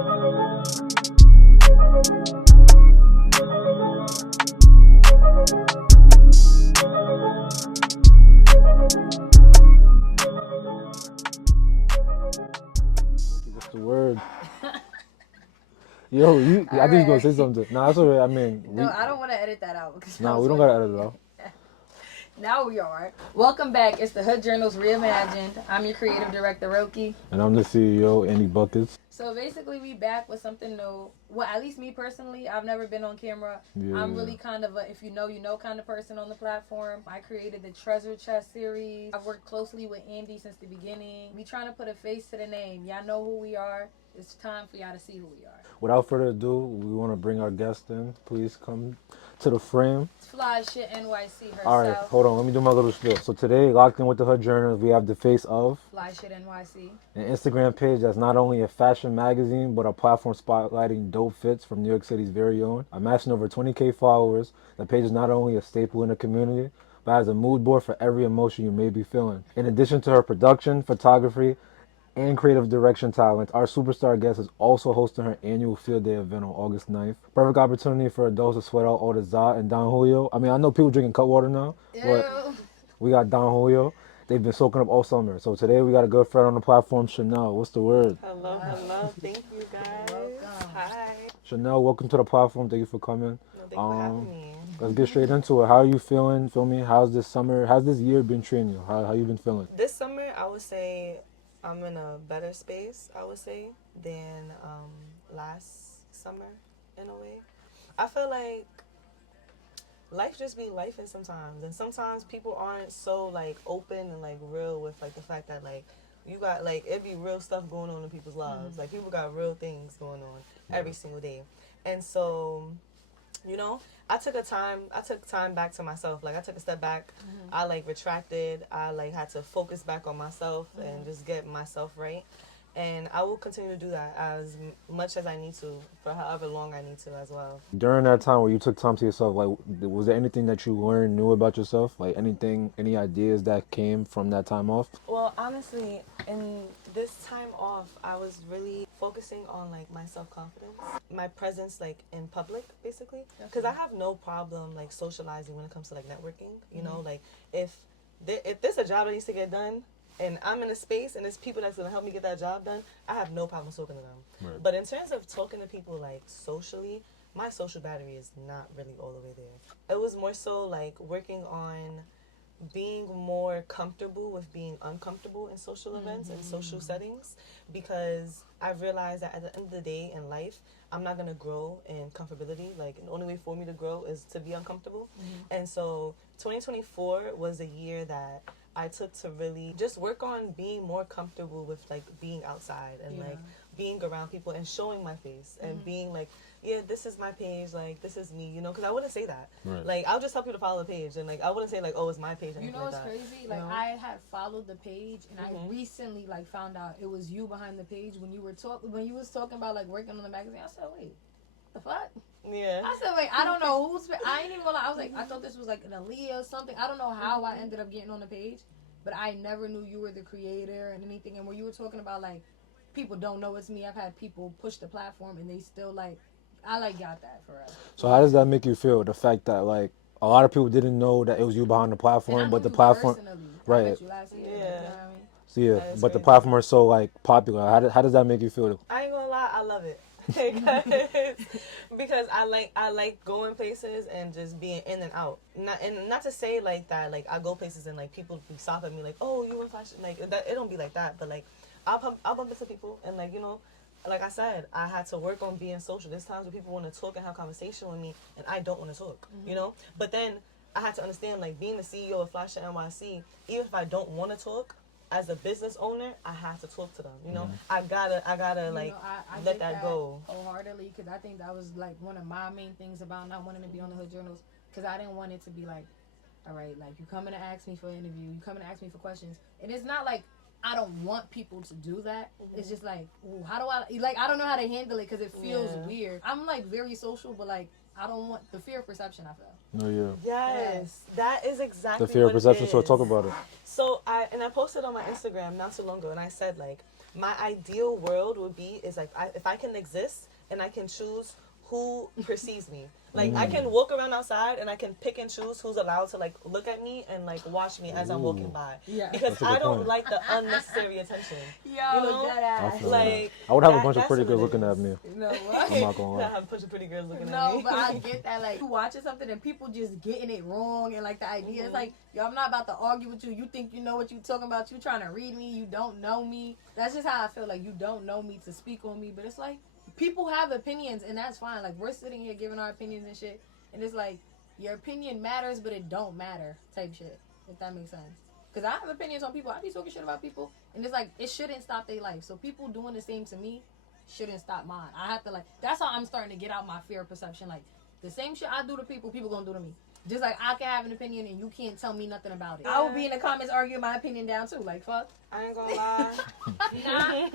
What's the word? Yo, I think you're gonna say something. Nah, that's alright. I mean, No, I don't want to edit that out. Nah, we don't gotta edit it out. Now we are. Welcome back. It's the Hood Journals Reimagined. I'm your creative director, Roki. And I'm the CEO, Andy Buckets. So basically, we back with something new. Well, at least me personally, I've never been on camera. Yeah. I'm really kind of a, if you know, you know kind of person on the platform. I created the Treasure Chest series. I've worked closely with Andy since the beginning. We trying to put a face to the name. Y'all know who we are. It's time for y'all to see who we are. Without further ado, we want to bring our guest in. Please come to the frame. It's FLY HIT NYC herself. All right, hold on. Let me do my little spiel. So today, locked in with the Hood Journals, we have the face of FLY HIT NYC, an Instagram page that's not only a fashion magazine, but a platform spotlighting dope fits from New York City's very own. Amassing over 20K followers, the page is not only a staple in the community, but has a mood board for every emotion you may be feeling. In addition to her production, photography, and creative direction talent, our superstar guest is also hosting her annual field day event on August 9th. Perfect opportunity for adults to sweat out all the za and Don Julio. I mean, I know people drinking cut water now, but we got Don Julio. They've been soaking up all summer. So today we got a good friend on the platform, Chanel. What's the word? Hello. Thank you, guys. Hi. Chanel, welcome to the platform. Thank you for coming. No, thank you for having me. Let's get straight into it. How are you feeling? Feel me? How's this summer? How's this year been treating you? How you been feeling? This summer, I would say I'm in a better space, I would say, than last summer, in a way. I feel like life just be lifing sometimes, and sometimes people aren't so, like, open and, like, real with, like, the fact that, like, you got, like, it be real stuff going on in people's lives. Like, people got real things going on every single day. And so, you know, I took time back to myself. Like, I took a step back. I, like, retracted. I, like, had to focus back on myself and just get myself right. And I will continue to do that as much as I need to, for however long I need to as well. During that time where you took time to yourself, like, was there anything that you learned new about yourself? Like, any ideas that came from that time off? Well, honestly, in this time off, I was really focusing on, like, my self-confidence, my presence, like, in public, basically. Because I have no problem, like, socializing when it comes to, like, networking. You know, like, if there's a job that needs to get done, and I'm in a space and there's people that's going to help me get that job done, I have no problem talking to them. Right. But in terms of talking to people, like, socially, my social battery is not really all the way there. It was more so, like, working on being more comfortable with being uncomfortable in social events and social settings, because I realized that at the end of the day in life, I'm not going to grow in comfortability. Like, the only way for me to grow is to be uncomfortable. And so 2024 was a year that I took to really just work on being more comfortable with, like, being outside and like being around people and showing my face and being like, yeah, this is my page, like, this is me, you know, because I wouldn't say that. Right. Like, I'll just tell people to follow the page, and, like, I wouldn't say, like, oh, it's my page. You know what's crazy? Like, I had followed the page, and I recently, like, found out it was you behind the page when you was talking about, like, working on the magazine. I said, wait, the fuck? Yeah. I said, wait, I don't know who's. I ain't even gonna lie. I was like, I thought this was like an Liyah or something. I don't know how I ended up getting on the page, but I never knew you were the creator and anything. And when you were talking about, like, people don't know it's me, I've had people push the platform and they still, like, I, like, got that for us. So how does that make you feel? The fact that, like, a lot of people didn't know that it was you behind the platform, but the platform, right? I met you last year, yeah. You know what I mean? So yeah, but crazy. The platform is so, like, popular. How does that make you feel? I ain't gonna lie, I love it. Because I like going places and just being in and out. Not to say, like, that, like, I go places and, like, people stop at me like, oh, you in fashion, like, that, it don't be like that, but, like, I'll bump into people and, like, you know, like I said, I had to work on being social. There's times where people want to talk and have conversation with me, and I don't want to talk, you know? But then I had to understand, like, being the CEO of FLY HIT NYC, even if I don't want to talk, as a business owner, I have to talk to them, you know? I gotta like, I let that go. Wholeheartedly, because I think that was, like, one of my main things about not wanting to be on the Hood Journals, because I didn't want it to be like, all right, like, you coming to ask me for an interview, you coming to ask me for questions, and it's not like I don't want people to do that. It's just like, ooh, how do I don't know how to handle it because it feels weird. I'm, like, very social, but, like, I don't want the fear of perception, I feel. No, yeah. Yes, that is exactly the fear of perception. It is. So talk about it. So I I posted on my Instagram not too long ago, and I said like my ideal world would be is like if I can exist and I can choose who perceives me. Like I can walk around outside and I can pick and choose who's allowed to like look at me and like watch me as I'm walking by. Yeah. Because That's a good I don't point. like the unnecessary attention. Yo, You know? that I ass. feel Like that. I would have a that- bunch of that's pretty what girls it looking is. at me. You know what? I'm not gonna I lie. have a bunch of pretty girls looking at No, me. but I get that. Like, you watching something and people just getting it wrong, and like the idea is like, yo, I'm not about to argue with you. You think you know what you talking about? You trying to read me? You don't know me. That's just how I feel. Like, you don't know me to speak on me. But it's like people have opinions, and that's fine. Like, we're sitting here giving our opinions and shit, and it's like your opinion matters, but it don't matter type shit. If that makes sense. Because I have opinions on people. I be talking shit about people, and it's like it shouldn't stop their life. So people doing the same to me shouldn't stop mine. I have to like. That's how I'm starting to get out my fear of perception. Like the same shit I do to people, people gonna do to me. Just like I can have an opinion and you can't tell me nothing about it. I will be in the comments arguing my opinion down too. Like fuck. I ain't gonna lie. Nah,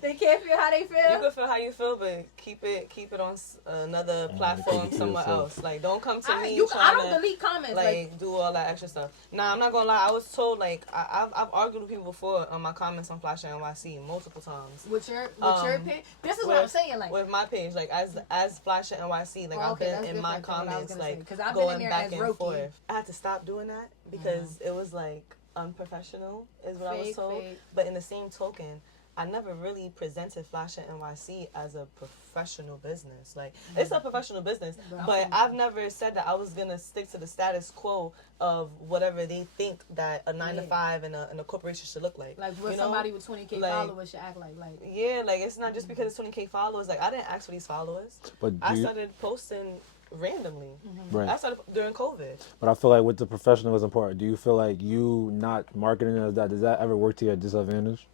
they can't feel how they You feel. can feel how you feel, but keep it on another platform keep it to somewhere yourself. else. Like, don't come to me I trying don't to delete comments. like do all that extra stuff. Nah, I'm not gonna lie. I was told like I've argued with people before on my comments on Flash NYC multiple times. with your opinion. This is with- what I'm saying. Like With my page, like as Flash NYC, like Oh, I've okay, been that's in my different than what I was comments gonna say, like 'cause I've been in going there back as and Roki. forth. I had to stop doing that because it was like unprofessional, is what I was Fake, told. fake. But in the same token, I never really presented Flash NYC as a professional business. Like it's a professional business, but I've never said that I was gonna stick to the status quo of whatever they think that a 9 to 5 and a corporation should look like. what you know? somebody with 20K Like- followers should act like. Yeah, like it's not just because it's 20K followers. Like I didn't ask for these followers. But I started posting randomly. right. I started during COVID. But I feel like with the professionalism part, do you feel like you not marketing as that, does that ever work to your disadvantage?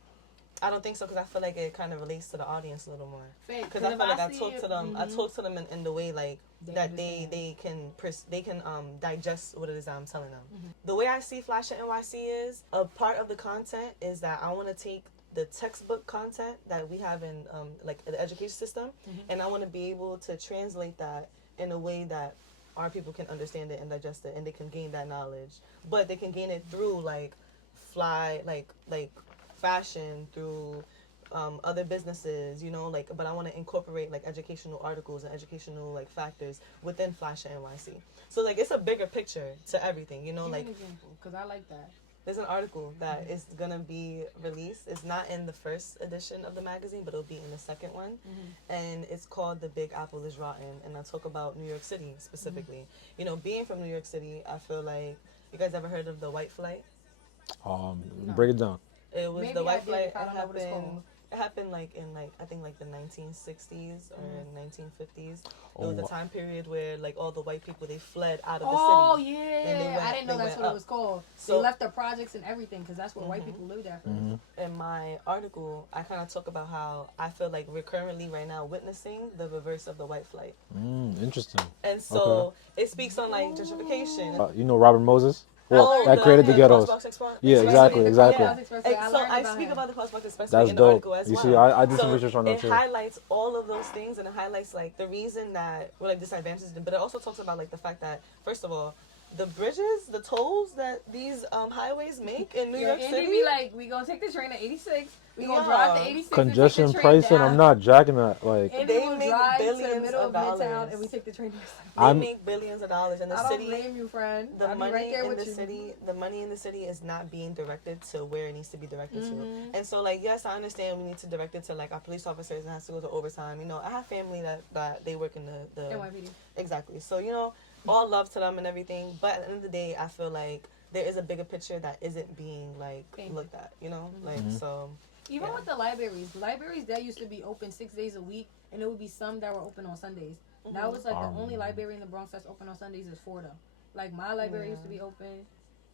I don't think so because I feel like it kind of relates to the audience a little more. Fake. Because I feel like I see talk it- to them. I talk to them in the way like They that understand. they can digest what it is I'm telling them. The way I see Flash at NYC is a part of the content is that I want to take the textbook content that we have in like the education system, and I want to be able to translate that in a way that our people can understand it and digest it, and they can gain that knowledge. But they can gain it through like fashion, through other businesses, you know, like, but I want to incorporate like educational articles and educational like factors within Flash NYC. So like it's a bigger picture to everything, you know, Give me like an example, because I like that. there's an article that is gonna be released. It's not in the first edition of the magazine, but it'll be in the second one, and it's called "The Big Apple Is Rotten," and I talk about New York City specifically. You know, being from New York City, I feel like you guys ever heard of the White Flight? Break it down. It was Maybe the I White did, Flight. if I don't know what it's called. It happened like in like I think like the 1960s or 1950s. It was a time period where like all the white people they fled out of the Oh city. yeah, And they went- I didn't know they that's went what up. it was called. So- They left the projects and everything because that's where white people lived at first. In my article, I kind of talk about how I feel like we're currently right now witnessing the reverse of the White Flight, Interesting. and so it speaks on like gentrification. You know Robert Moses? Well, learned that about created the him. ghettos. Crossbox Yeah, exactly, exactly. Yeah. So I speak about the Crossbox Expressway That's in the dope. article as You well. see, I did some So research on that it too. highlights all of those things, and it highlights like the reason that we're like disadvantaged, but it also talks about like the fact that first of all, the bridges, the tolls that these highways make in New York Andy City. be like, we gonna take the train at 86. We gonna Yeah. drive to 86. Congestion and take the train pricing, down. I'm not jacking that. Like, Andy They will make drive to the billions middle of of Midtown dollars. and we take the train. They make billions of dollars in the I don't city. blame you, friend. The I'll be money right there in with the you. city, the money in the city is not being directed to where it needs to be directed Mm-hmm. to. And so, like, yes, I understand we need to direct it to like our police officers and has to go to overtime. You know, I have family that they work in the NYPD. exactly. So you know, all love to them and everything. But at the end of the day, I feel like there is a bigger picture that isn't being like Painted. looked at. You know, like so. Even Yeah. with the libraries that used to be open 6 days a week, and there would be some that were open on Sundays. Now it's like the only library in the Bronx that's open on Sundays is Fordham. Like my library used to be open.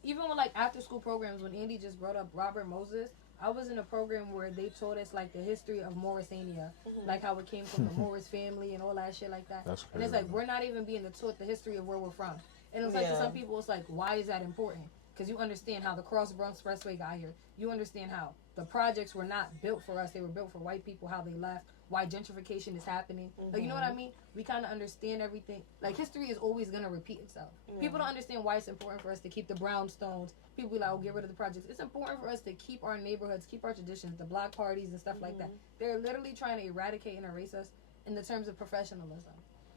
Even with like after school programs, when Andy just brought up Robert Moses, I was in a program where they taught us like the history of Mauritania, like how it came from the Moorish family and all that shit like that. That's And it's crazy. like we're not even being taught the history of where we're from. And it was like to Yeah. some people, it's like, why is that important? Because you understand how the Cross Bronx Expressway got here. You understand how the projects were not built for us; they were built for white people. How they left, why gentrification is happening. Like, you know what I mean? We kind of understand everything. Like, history is always going to repeat itself. People don't understand why it's important for us to keep the brownstones. People be like, oh, get rid of the projects. It's important for us to keep our neighborhoods, keep our traditions, the block parties and stuff like that. They're literally trying to eradicate and erase us in the terms of professionalism.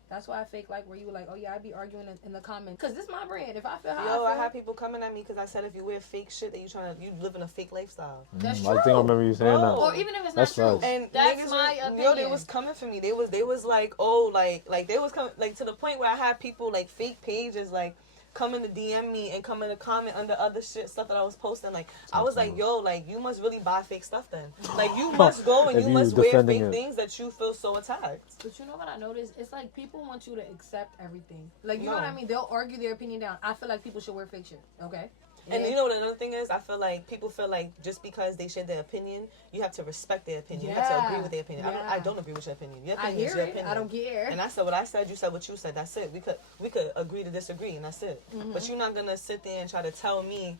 That's why I fake like where you were like, oh yeah, I'd be arguing in the comments. Because this is my brand. If I feel how I feel. I had people coming at me because I said if you wear fake shit, that you live in a fake lifestyle. That's true. I think I remember you saying that. Or even if it's That's not true. facts. And that's my opinion. They was coming for me. They was like, oh, like they was coming, like, to the point where I had people, like, fake pages, like, coming to DM me and coming to comment under other stuff that I was posting. Like, I was like, yo, like, you must really buy fake stuff then. Like, you must go and you must wear fake things that you feel so attacked. But you know what I noticed? It's like people want you to accept everything. Like, you know what I mean? They'll argue their opinion down. I feel like people should wear fake shit, okay? And you know what another thing is? I feel like people feel like just because they share their opinion, you have to respect their opinion. You have to agree with their opinion. I don't agree with your opinion. Your opinion is your opinion. I don't care. And I said what I said, you said what you said. That's it. We could agree to disagree, and that's it. But you're not gonna sit there and try to tell me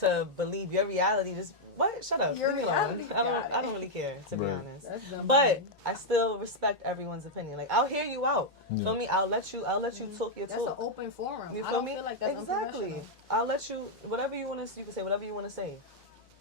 to believe your reality. Just what? Shut up. Leave me alone. I don't really care, to be honest. But I still respect everyone's opinion. Like, I'll hear you out. Feel me? I'll let you talk your talk. That's an open forum. You I feel don't me? feel like that's exactly. I'll let you whatever you want to. You can say whatever you want to say.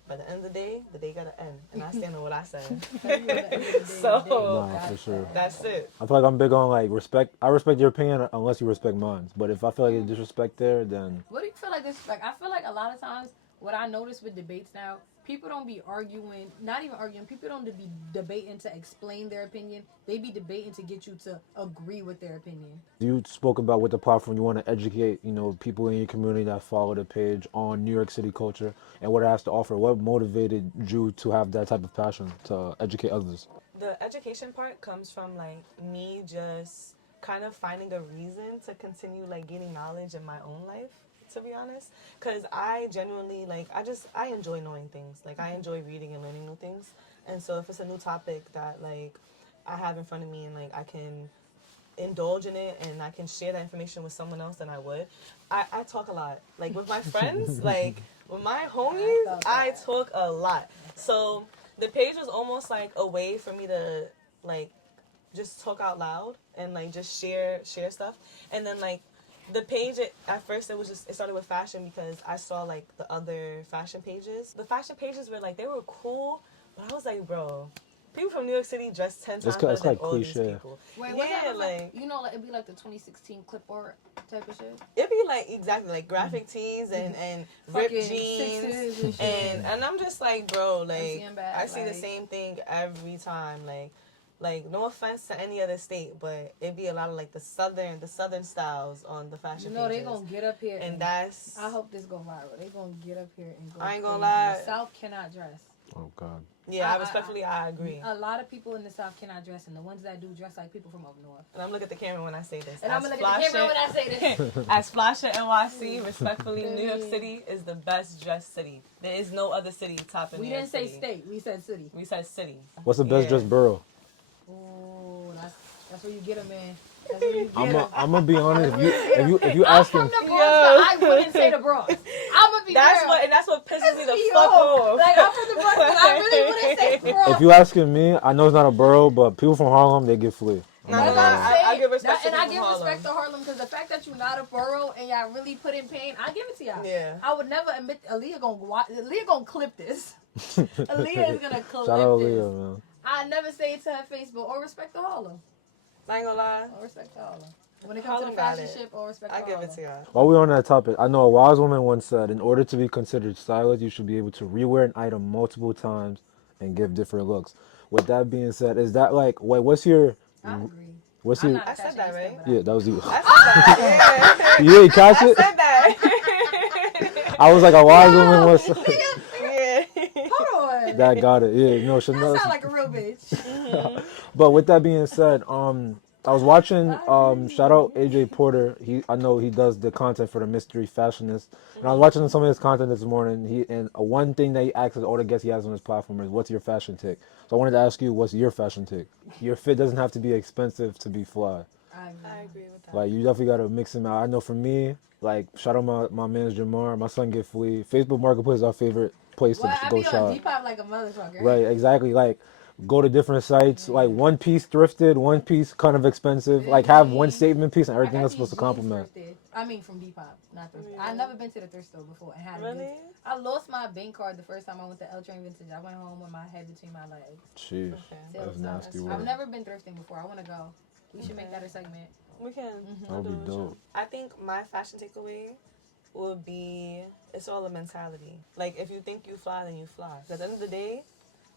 But at the end of the day gotta end, and I stand on what I said. So Nah, for sure. That's it. I feel like I'm big on like respect. I respect your opinion unless you respect mine. But if I feel like there's disrespect there, then what do you feel like disrespect? I feel like a lot of times what I notice with debates now, people don't be arguing, not even arguing, people don't be debating to explain their opinion. They be debating to get you to agree with their opinion. you spoke about with the platform you want to educate, people in your community that follow the page on New York City culture and what it has to offer. What motivated you to have that type of passion to educate others? The education part comes from, like, me just kind of finding a reason to continue, like, gaining knowledge in my own life, to be honest. Because I genuinely, like, I enjoy knowing things. Like, I enjoy reading and learning new things. And so if it's a new topic that, like, I have in front of me and, like, I can indulge in it and I can share that information with someone else, then I would. I talk a lot. Like, with my friends, like, with my homies, I talk a lot. So the page was almost like a way for me to, like, just talk out loud and, like, just share stuff. And then, like, the page, at first, it started with fashion because I saw, like, the other fashion pages. The fashion pages were, like, they were cool, but I was like, bro, people from New York City dress 10 times better than all these people. Wait, yeah, like, you know, like, it'd be like the 2016 clipart type of shit. It'd be like exactly like graphic tees and ripped jeans and I'm just like, bro, like, I see the same thing every time. Like, no offense to any other state, but it'd be a lot of, like, the southern styles on the fashion pages. They gonna get up here and that's. I hope this go viral. They gonna get up here and go. I ain't gonna lie. The South cannot dress. Oh God. Yeah, I agree. A lot of people in the South cannot dress, and the ones that do dress like people from up north. And I'm looking at the camera when I say this. And I'm gonna look at the camera when I say this. As FLY HIT NYC, respectfully, New York City is the best dressed city. There is no other city topping New York City. We didn't say state. We said city. We said city. What's the best dressed borough? Oh, that's where you get them, man. I'm gonna be honest. If you ask him, I'm from the Bronx, I wouldn't say the Bronx. I'm gonna be that's what pisses me the fuck off. Like, I'm from the Bronx, but I really wouldn't say Bronx. If you asking me, I know it's not a borough, but people from Harlem, they get flee. I give respect and I give respect to Harlem because the fact that you're not a borough and y'all really put in pain, I give it to y'all. Yeah. I would never admit Liyah gonna clip this. Liyah is gonna clip Shout out this. Liyah, man. I never say it to her face, but all respect to Harlem. I ain't gonna lie. All respect to Harlem. When it comes to the fashion ship, all respect to I give it to y'all. While we're on that topic, I know a wise woman once said, in order to be considered stylish, you should be able to rewear an item multiple times and give different looks. With that being said, is that like, what's your... I agree. What's your... I said that, right? Yeah, that was you. I said that, yeah. You ain't catch it? I said that. I was like, a wise woman once said... Yeah. Hold on. That got it. Yeah, no, should That sound like a real bitch. But with that being said, I was watching shout out AJ Porter. I know he does the content for the Mystery Fashionist. And I was watching some of his content this morning. One thing that he asks all the guests he has on his platform is, what's your fashion take? So I wanted to ask you, what's your fashion take? Your fit doesn't have to be expensive to be fly. I agree with that. Like, you definitely got to mix them out. I know for me, like, shout out my man Jamar, my son get flea. Facebook Marketplace is our favorite place to go shop. I be on Depop like a motherfucker. Right, exactly. Like, go to different sites, like one piece thrifted, one piece kind of expensive. Like have one statement piece and I everything got else these supposed to jeans complement. thrifted. I mean, from Depop, not thrifted. Yeah. I've never been to the thrift store before and had a good. Really? I lost my bank card the first time I went to L Train Vintage. I went home with my head between my legs. Jeez, Okay. that's So, nasty I've work. never been thrifting before. I want to go. We should make that a segment. We can. That would be dope. I think my fashion takeaway would be it's all a mentality. Like if you think you fly, then you fly. 'Cause at the end of the day,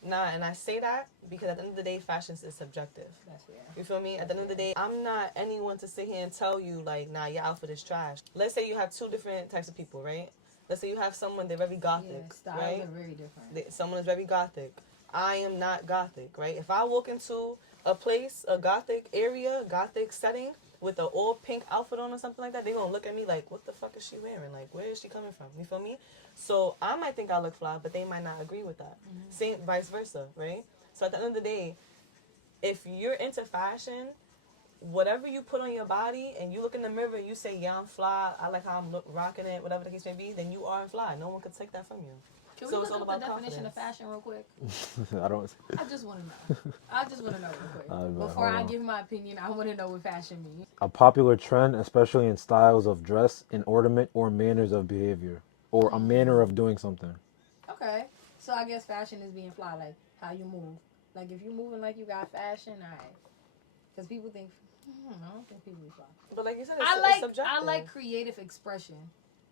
and I say that because at the end of the day, fashion is subjective. That's fair. You feel me? At the end of the day, I'm not anyone to sit here and tell you like, nah, your outfit is trash. Let's say you have two different types of people, right? Let's say you have someone they're very gothic, Yeah, styles right? are very different. Someone is very gothic. I am not gothic, right? If I walk into a place, a gothic area, gothic setting with an all pink outfit on or something like that, they're gonna look at me like, what the fuck is she wearing? Like, where is she coming from? You feel me? So I might think I look fly, but they might not agree with that. Same vice versa, right? So at the end of the day, if you're into fashion, whatever you put on your body and you look in the mirror and you say, yeah, I'm fly, I like how I'm rocking it, whatever the case may be, then you are fly. No one can take that from you. Can So we it's look all up about the definition of confidence. fashion real quick? I don't. I just want to know. I just want to know real quick. bet. Before Hold I on. give my opinion, I want to know what fashion means. A popular trend, especially in styles of dress, in ornament, or manners of behavior, or a manner of doing something. Okay. So I guess fashion is being fly, like how you move. Like if you moving like you got fashion, alright. Because people think, I don't think people be fly. But like you said, it's subjective. I like creative expression.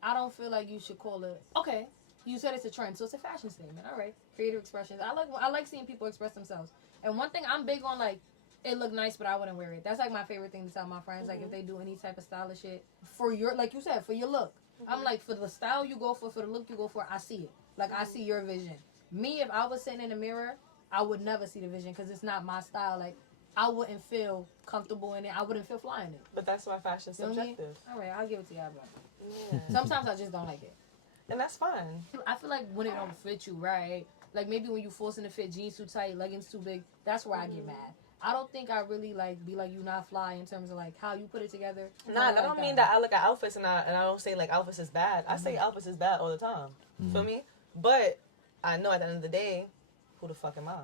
I don't feel like you should call it. Okay, you said it's a trend, so it's a fashion statement. All right, creative expressions. I like seeing people express themselves. And one thing I'm big on, like, it look nice, but I wouldn't wear it. That's like my favorite thing to tell my friends. Like if they do any type of stylish shit for your, like you said, for your look. I'm like, for the style you go for the look you go for, I see it. Like I see your vision. Me, if I was sitting in the mirror, I would never see the vision because it's not my style. Like I wouldn't feel comfortable in it. I wouldn't feel fly in it. But that's why fashion's You know what I mean? subjective. All right, I'll give it to you. Yeah. Sometimes I just don't like it. And that's fine. I feel like when it don't fit you right, like maybe when you forcing to fit jeans too tight, leggings too big, that's where I get mad. I don't think I really like be like you not fly in terms of like how you put it together. Nah, that don't mean that I look at outfits and I don't say like outfits is bad. I say outfits is bad all the time. Feel me? But I know at the end of the day, who the fuck am I?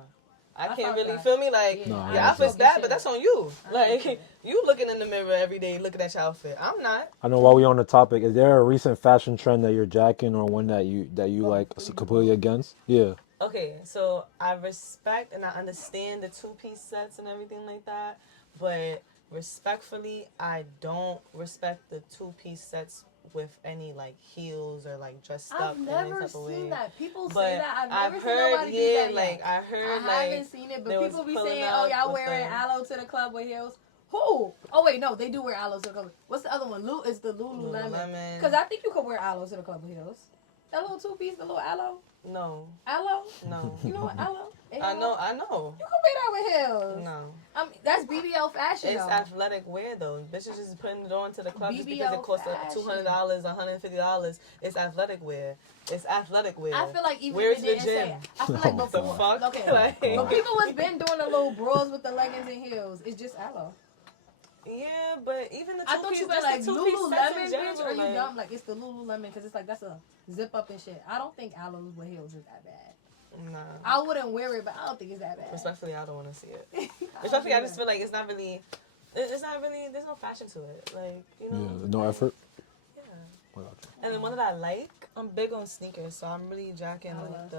I can't really feel me like No, your I outfit's understand. bad, but that's on you. Like you looking in the mirror every day looking at your outfit. I'm not. I know while we on the topic, is there a recent fashion trend that you're jacking or one that you like completely against? Yeah. Okay, so I respect and I understand the two-piece sets and everything like that, but respectfully, I don't respect the two-piece sets with any like heels or like dressed up I've in any never type of way. seen that. People But say that. I've never seen heard, nobody do that like yet. I heard, I like haven't seen it, they but was people be pulling saying, up "Oh, y'all with wearing the- aloe to the club with heels." Who? Oh wait, no, they do wear aloe to the club. What's the other one? Is the Lululemon? Lululemon. Because I think you could wear aloe to the club with heels. That little two piece, the little aloe. No, Aloe. no. You know what aloe? I know. You can wear that with heels. No. That's BBL fashion. It's though. athletic wear though. Bitches just putting it on to the club just because BBL it costs fashion. $200, $150. It's athletic wear. It's athletic wear. I feel like even Where's if the it didn't say gym? it, I feel like Oh my The before. fuck? Okay, Like, but people was been doing the little bras with the leggings and heels. It's just aloe. yeah, but even the two I thought piece, you meant just like the two-piece sets in Lululemon, bitch. general, Are you like, dumb? Like it's the Lululemon because it's like that's a zip up and shit. I don't think aloe with heels is that bad. Nah. I wouldn't wear it, but I don't think it's that bad. Respectfully, I don't want to see it. Respectfully, I just feel like it's not really. There's no fashion to it. Like, you know. Yeah. No effort. Yeah. And then one that I like, I'm big on sneakers, so I'm really jacking like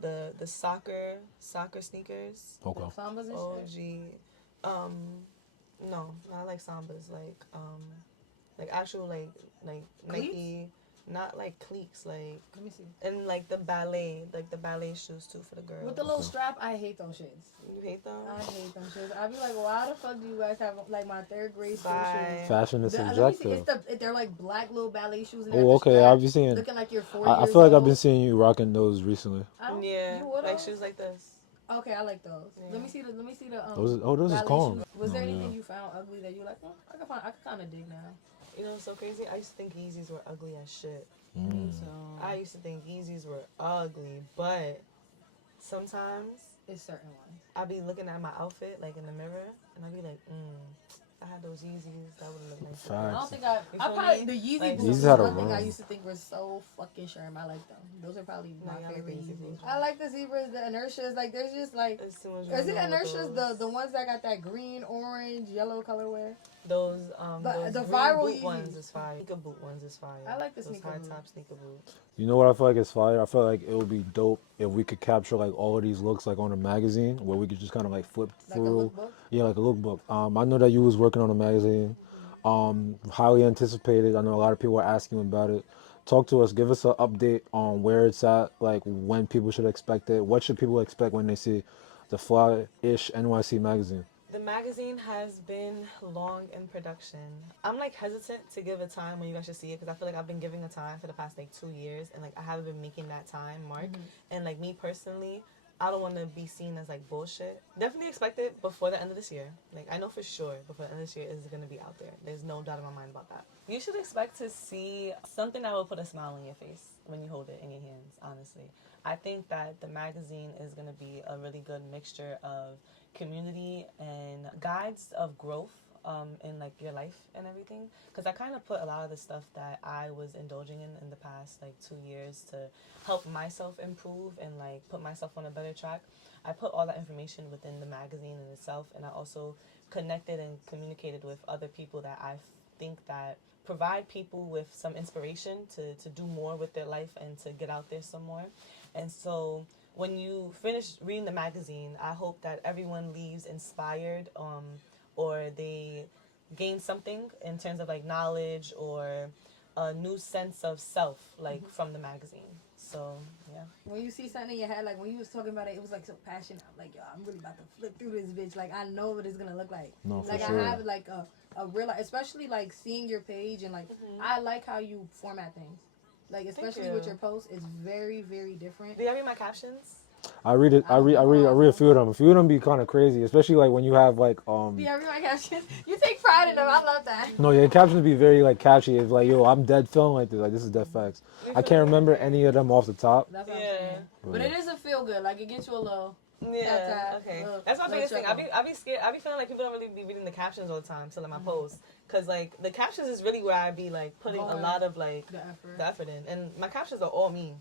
the soccer sneakers. Okay. Sambas and shit. OG. No, not like Sambas, like actual like Nike, not like cleats, like Let me see. and like the ballet shoes too for the girls. With the little strap, I hate those shits. You hate them? I hate them shits. I be like, why the fuck do you guys have like my third grade school Bye. shoes? Fashion is Let me see. subjective. They're like black little ballet shoes. And Oh, okay. I've been seeing. looking like you're 4 I years feel like I've old. been seeing you rocking those recently. Yeah, You wore like those? shoes like this. Okay, I like those. Yeah. Let me see the Those is ballet calm. shoes. Was there Oh, anything yeah. you found ugly that you like? Oh, I can kind of dig now. You know what's so crazy? I used to think Yeezys were ugly as shit. So I used to think Yeezys were ugly, but sometimes it's certain ones. I be looking at my outfit like in the mirror, and I be like, I had those Yeezys, that would look nice. I Facts. don't think I You I feel probably me? the Yeezy Like, boots Yeezys was had a one thing I run. used to think were so fucking sharp. I like them. Those are probably No, my yeah, I like favorite the Yeezy Yeezys. boots. I like the zebras, the inertias. Like there's just like It's too much is it going on with inertias those. the ones that got that green, orange, yellow colorway? Those The green viral boot Yeezys. ones is fire. Sneaker boot ones is fire. I like the those sneaker high boot. top sneaker boots. You know what I feel like is fire? I feel like it would be dope if we could capture like all of these looks like on a magazine where we could just kind of like flip Like a through. lookbook. Yeah, like a lookbook. I know that you was working on a magazine. Highly anticipated. I know a lot of people are asking about it. Talk to us. Give us an update on where it's at. Like when people should expect it. What should people expect when they see the Fly-ish NYC magazine? The magazine has been long in production. I'm like hesitant to give a time when you guys should see it because I feel like I've been giving a time for the past like 2 years and like I haven't been making that time mark. And like me personally, I don't want to be seen as like bullshit. Definitely expect it before the end of this year. Like I know for sure before the end of this year it's gonna be out there. There's no doubt in my mind about that. You should expect to see something that will put a smile on your face when you hold it in your hands. Honestly, I think that the magazine is gonna be a really good mixture of community and guides of growth in like your life and everything, because I kind of put a lot of the stuff that I was indulging in the past like 2 years to help myself improve and like put myself on a better track. I put all that information within the magazine in itself, and I also connected and communicated with other people that I think that provide people with some inspiration to do more with their life and to get out there some more. And so when you finish reading the magazine, I hope that everyone leaves inspired or they gain something in terms of like knowledge or a new sense of self like from the magazine. So yeah. When you see something in your head, like when you was talking about it, it was like so passionate. I'm like, yo, I'm really about to flip through this bitch. Like I know what it's gonna look like. No, for like sure. I have like a real, especially like seeing your page and like I like how you format things. Like especially with your posts, it's very, very different. Do you read my captions? I read it. I read a few of them. A few of them be kind of crazy, especially like when you have like Yeah, read my captions. You take pride in them. I love that. No, your captions be very like catchy. It's like, yo, I'm dead feeling like this. Like this is dead facts. I can't remember any of them off the top. That's what I'm saying. But it is a feel good. Like it gets you a little. Yeah. Okay. That's my biggest thing. I be scared. I be feeling like people don't really be reading the captions all the time till my posts. Cause like the captions is really where I be like putting a lot of like the effort in, and my captions are all me.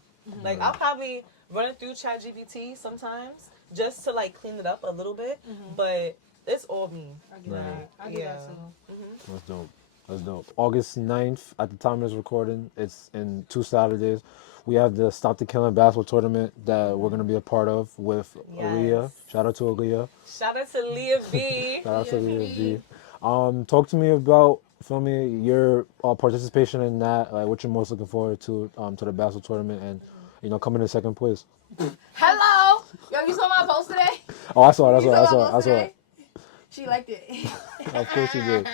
Like I'll probably run it through ChatGPT sometimes just to like clean it up a little bit, but it's all me. I get that. I get that too. That's dope. That's dope. August 9th, at the time of this recording, it's in 2 Saturdays. We have the Stop the Killing basketball tournament that we're going to be a part of with Liyah. Shout out to Liyah. Shout out to Liyah B. Shout out to Liyah B. Talk to me about, feel me, your participation in that, like what you're most looking forward to the basketball tournament and, you know, coming in second place. Hello! Yo, you saw my post today? Oh, I saw it. She liked it. Of course she did.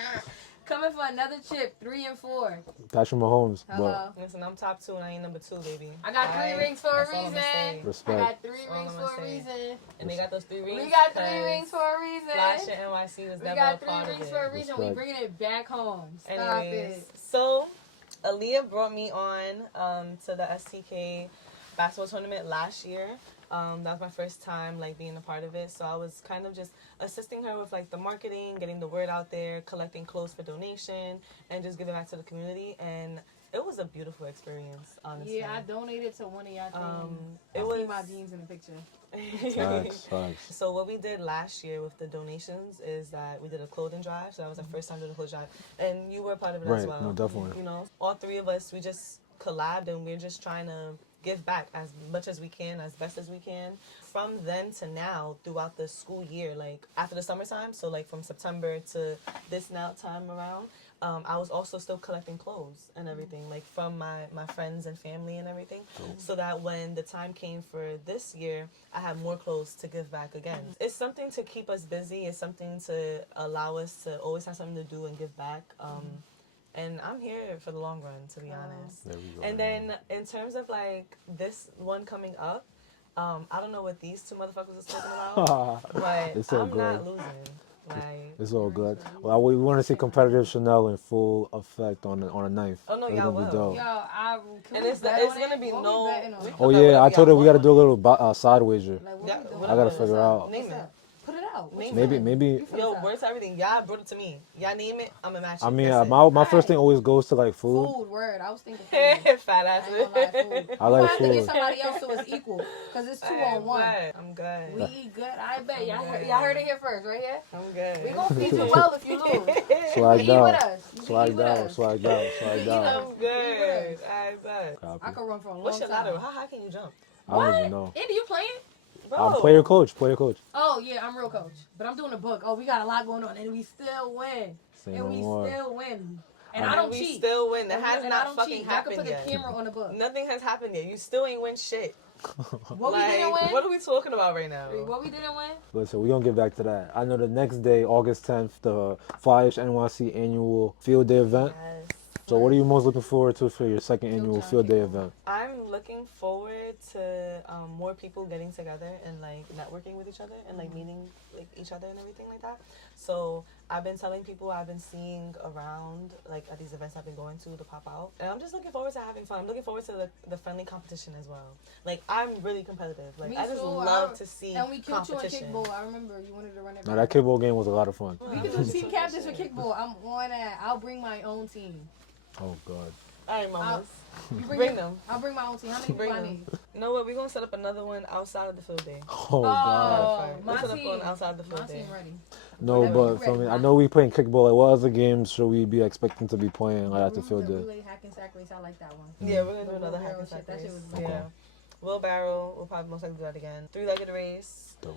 Coming for another chip, 3 and 4. Patrick Mahomes. Hello. Listen, I'm top 2 and I ain't number 2, baby. I got 3 rings for a reason. Respect. I got 3 rings for a reason. And they got those 3 rings. We got 3 rings for a reason. Fly Hit NYC was we never got a 3 part rings of for a it. reason. We bringing it back home. Stop Anyways, it. so Liyah brought me on to the STK basketball tournament last year. That was my first time like being a part of it, so I was kind of just assisting her with like the marketing, getting the word out there, collecting clothes for donation, and just giving back to the community. And it was a beautiful experience, honestly. Yeah, I donated to one of y'all things. It I was see my jeans in the picture. Facts. So what we did last year with the donations is that we did a clothing drive. So that was our first time doing a clothing drive, and you were a part of it as well. No, definitely. You know, all 3 of us, we just collabed, and we're just trying to give back as much as we can, as best as we can. From then to now, throughout the school year, like after the summertime, so like from September to this now time around, I was also still collecting clothes and everything, like from my friends and family and everything, so that when the time came for this year, I had more clothes to give back again. It's something to keep us busy. It's something to allow us to always have something to do and give back. And I'm here for the long run, to be honest. There we go. And then in terms of like this one coming up, I don't know what these 2 motherfuckers is talking about, but It's all I'm good. not losing. Like, It's all good. Well, we want to see competitive Chanel in full effect on a knife. oh no, It's y'all gonna be will. dope. And it's gonna be no. Oh yeah, I told her we got to do a little side wager. Like, Yeah, what we doing? I gotta figure out. Name it. Put it out. out. What Name you it. feeling? Maybe. You feeling Yo, south? words to everything. Y'all brought it to me. Y'all name it, I'm gonna match it. I mean, That's it. my first thing always goes to like food. Food, word. I was thinking food. Fat I ass. ain't gonna lie, food. I We like might have to get food. somebody else so it's equal. Because it's 2 on 1. I'm good. We eat good. I bet. I'm Y'all heard it here first, right here? I'm good. We gonna feed you well if you lose. You Swagged can eat with out. us. You can eat Swagged with out. us. Swagged out. You Swagged can eat out. us. I'm You can eat good. with us. I bet. I Copy. could run for a long What's your time. ladder? How high can you jump? I don't What? even know. Andy, you playing? Bro. Player coach. Player coach. Oh, yeah, I'm real coach. But I'm doing a book. Oh, we got a lot going on. And we still win. Say And no we more. still win. And I I don't we cheat. still win. That And has I not don't fucking cheat. Y'all can happened put the yet. camera on the book. Nothing has happened yet. You still ain't win shit. What we didn't win? What are we talking about right now? What we didn't win? Listen, we're going to get back to that. I know the next day, August 10th, the FLY HIT NYC Annual Field Day event. Yes. So what are you most looking forward to for your second annual time, Field Day people. event? I'm looking forward to more people getting together and like networking with each other and like meeting like each other and everything like that. So I've been telling people I've been seeing around like at these events I've been going to pop out, and I'm just looking forward to having fun. I'm looking forward to the friendly competition as well. Like I'm really competitive. Like Me I just too. love to see And we killed you in competition. kickball. I remember you wanted to run it back. Now, that kickball game was a lot of fun. We can do team captains for kickball. I'm on that. I'll bring my own team. Oh, God. All right, mamas. You Bring them. I'll bring my own team. How many Bring people I them. need? You know what? We're gonna set up another one outside of the field day. Oh, God. My We'll set up team. one outside the field My day. team ready. No, Whenever but you for ready. me, I know we playing kickball. Like, what other games should we be expecting to be playing like after Field The Day? relay hack and sack race. I like that one. Yeah, we're gonna do The another wheelbarrow hack and shit, sack that shit race. was Yeah. Okay. Wheelbarrow, we'll probably most likely do that again. 3-legged race, Dope.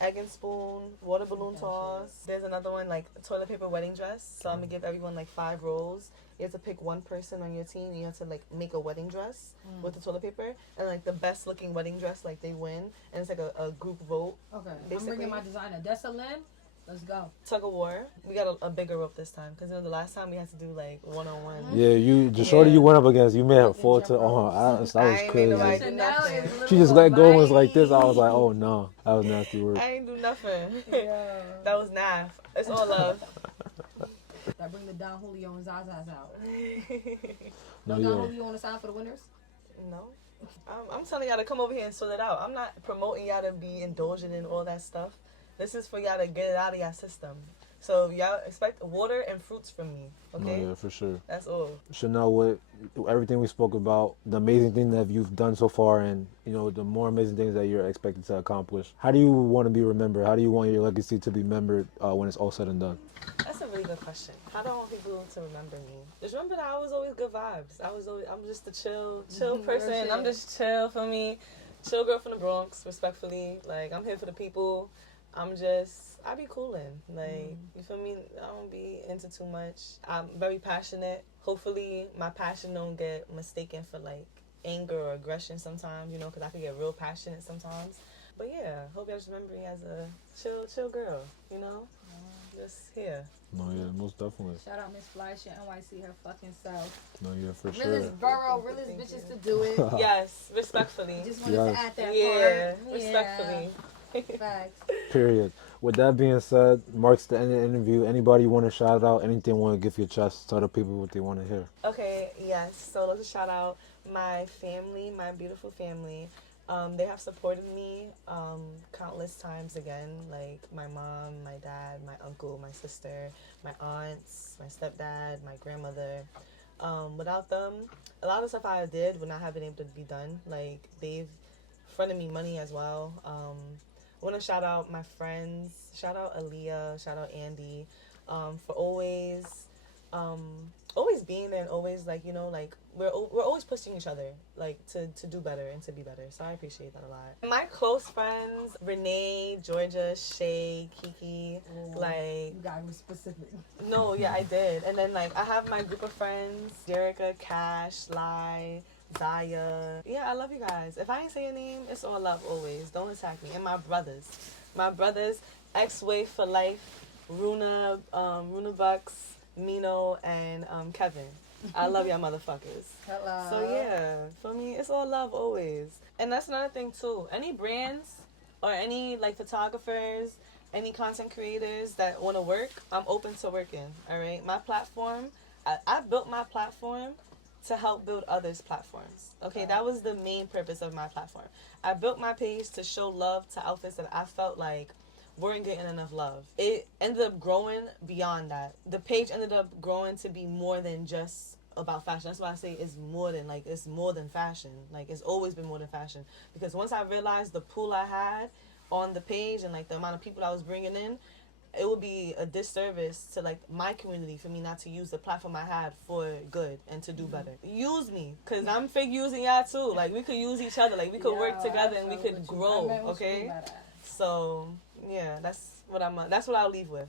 egg and spoon, water balloon That toss. There's another one like toilet paper wedding dress. So I'm gonna give everyone like 5 rolls. You have to pick one person on your team. And you have to like make a wedding dress with the toilet paper, and like the best looking wedding dress, like they win. And it's like a group vote. Okay. I'm Basically. bringing my designer. Dessa Lynn. Let's go. Tug of war. We got a bigger rope this time because the last time we had to do like 1-on-1. Yeah, the shorty you went up against, you made her fall to. jump Oh, that I was ain't made crazy. nobody do Chanel nothing. is little She just let go and was like this. I was like, Hawaii. oh no, that was nasty work. I ain't do nothing. Yeah. That was naff. It's all love. That bring the Don Julio and Zaza's out. No, Don yeah. Julio on the side for the winners? No. I'm telling y'all to come over here and sort it out. I'm not promoting y'all to be indulging in all that stuff. This is for y'all to get it out of y'all system. So y'all expect water and fruits from me, okay? No, yeah, for sure. That's all. Chanel, with everything we spoke about, the amazing thing that you've done so far, and you know the more amazing things that you're expected to accomplish. How do you want to be remembered? How do you want your legacy to be remembered when it's all said and done? That's a really good question. How do I want people to remember me? Just remember that I was always good vibes. I'm just a chill person. shit. I'm just chill for me. Chill girl from the Bronx, respectfully. Like, I'm here for the people. I be coolin'. Like, you feel me? I don't be into too much. I'm very passionate. Hopefully, my passion don't get mistaken for, like, anger or aggression sometimes, you know, because I can get real passionate sometimes. But, yeah, hope y'all just remember me as a chill girl, you know? Just here. No, yeah, most definitely. Shout out Miss Fly Shit NYC, her fucking self. No, yeah, for sure. Realest borough, realest Thank bitches you. to do it. Yes, respectfully. Just wanted Yes. to add that Yeah, part. respectfully. Yeah. Facts. Period. With that being said, marks the end of the interview. Anybody you want to shout out? Anything want to give your chest? Tell the people what they want to hear. Okay, yes. So let's shout out my family, my beautiful family. They have supported me countless times again, like my mom, my dad, my uncle, my sister, my aunts, my stepdad, my grandmother. Without them, a lot of stuff I did would not have been able to be done. Like, they've fronted me money as well. I want to shout out my friends. Shout out Liyah. Shout out Andy for always being there and always, like, you know, like, we're always pushing each other, like, to do better and to be better. So I appreciate that a lot. My close friends, Renee, Georgia, Shay, Kiki, like... You got me specific. No, yeah, I did. And then, like, I have my group of friends, Jerica, Cash, Lai, Zaya. Yeah, I love you guys. If I ain't say your name, it's all love always. Don't attack me. And my brothers, X-Way for Life, Runa Bucks, Mino, and Kevin. I love y'all motherfuckers. Hello. So yeah, for me, it's all love always. And that's another thing too. Any brands or any like photographers, any content creators that want to work, I'm open to working. All right, my platform, I built my platform to help build others' platforms. Okay, that was the main purpose of my platform. I built my page to show love to outfits that I felt like weren't getting enough love. It ended up growing beyond that. The page ended up growing to be more than just about fashion. That's why I say it's more than fashion. Like, it's always been more than fashion. Because once I realized the pool I had on the page and like the amount of people I was bringing in, it would be a disservice to like my community for me not to use the platform I had for good and to do better. Use me, cause I'm fake using y'all too. Like, we could use each other. Like, we could work together and we could grow. Okay. So yeah, that's what I'll leave with.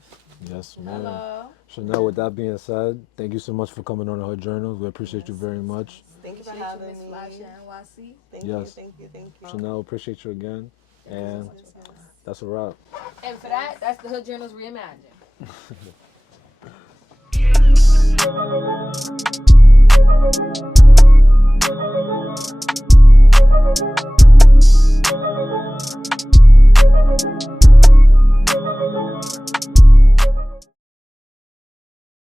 Yes, ma'am. Hello. Chanel, with that being said, thank you so much for coming on the Hood Journals. We appreciate you very much. Thank you for having me. FLY HIT NYC. Thank you. Chanel, appreciate you again. And that's a wrap. And for that, that's the Hood Journals Reimagined.